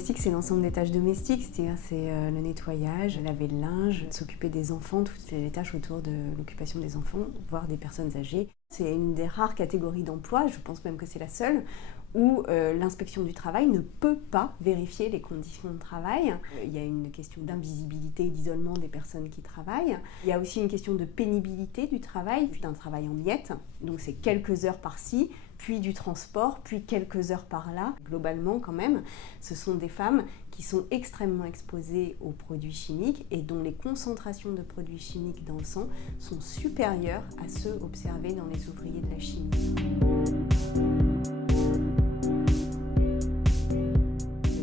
domestique, c'est l'ensemble des tâches domestiques, c'est-à-dire le nettoyage, laver le linge, s'occuper des enfants, toutes les tâches autour de l'occupation des enfants, voire des personnes âgées. C'est une des rares catégories d'emploi, je pense même que c'est la seule, où l'inspection du travail ne peut pas vérifier les conditions de travail. Il y a une question d'invisibilité et d'isolement des personnes qui travaillent. Il y a aussi une question de pénibilité du travail, puis d'un travail en miettes, donc c'est quelques heures par-ci, puis du transport, puis quelques heures par-là. Globalement, quand même, ce sont des femmes qui sont extrêmement exposées aux produits chimiques et dont les concentrations de produits chimiques dans le sang sont supérieures à ceux observés dans les ouvriers de la chimie.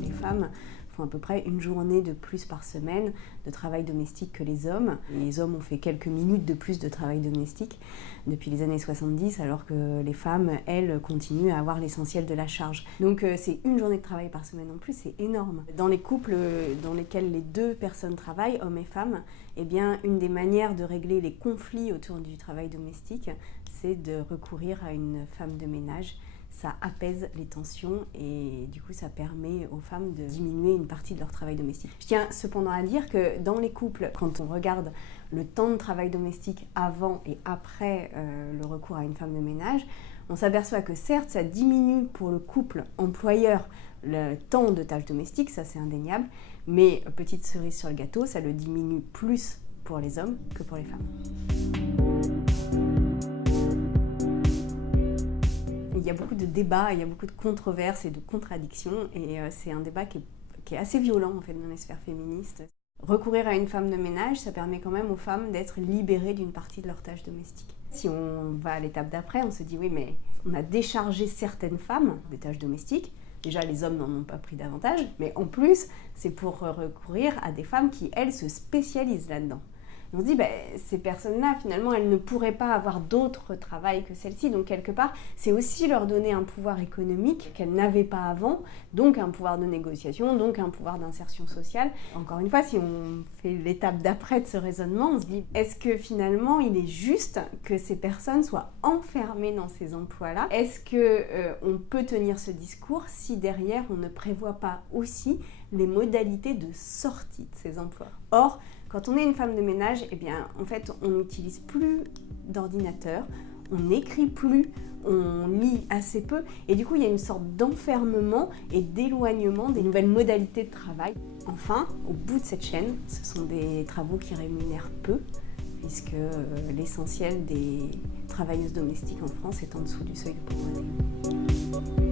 Les femmes font à peu près une journée de plus par semaine de travail domestique que les hommes. Les hommes ont fait quelques minutes de plus de travail domestique depuis les années 70, alors que les femmes, elles, continuent à avoir l'essentiel de la charge. Donc c'est une journée de travail par semaine en plus, c'est énorme. Dans les couples dans lesquels les deux personnes travaillent, hommes et femmes, eh bien, une des manières de régler les conflits autour du travail domestique, c'est de recourir à une femme de ménage. Ça apaise les tensions et du coup ça permet aux femmes de diminuer une partie de leur travail domestique. Je tiens cependant à dire que dans les couples, quand on regarde le temps de travail domestique avant et après le recours à une femme de ménage, on s'aperçoit que certes ça diminue pour le couple employeur le temps de tâches domestiques, ça c'est indéniable, mais petite cerise sur le gâteau, ça le diminue plus pour les hommes que pour les femmes. Il y a beaucoup de débats, il y a beaucoup de controverses et de contradictions et c'est un débat qui est assez violent en fait dans les sphères féministes. Recourir à une femme de ménage, ça permet quand même aux femmes d'être libérées d'une partie de leurs tâches domestiques. Si on va à l'étape d'après, on se dit oui mais on a déchargé certaines femmes des tâches domestiques. Déjà les hommes n'en ont pas pris davantage, mais en plus c'est pour recourir à des femmes qui elles se spécialisent là-dedans. On se dit, ces personnes-là, finalement, elles ne pourraient pas avoir d'autre travail que celle-ci. Donc, quelque part, c'est aussi leur donner un pouvoir économique qu'elles n'avaient pas avant, donc un pouvoir de négociation, donc un pouvoir d'insertion sociale. Encore une fois, si on fait l'étape d'après de ce raisonnement, on se dit, est-ce que finalement, il est juste que ces personnes soient enfermées dans ces emplois-là? Est-ce qu'on peut tenir ce discours si derrière, on ne prévoit pas aussi les modalités de sortie de ces emplois? Or, quand on est une femme de ménage, eh bien, en fait, on n'utilise plus d'ordinateur, on n'écrit plus, on lit assez peu, et du coup, il y a une sorte d'enfermement et d'éloignement des nouvelles modalités de travail. Enfin, au bout de cette chaîne, ce sont des travaux qui rémunèrent peu, puisque l'essentiel des travailleuses domestiques en France est en dessous du seuil de pauvreté.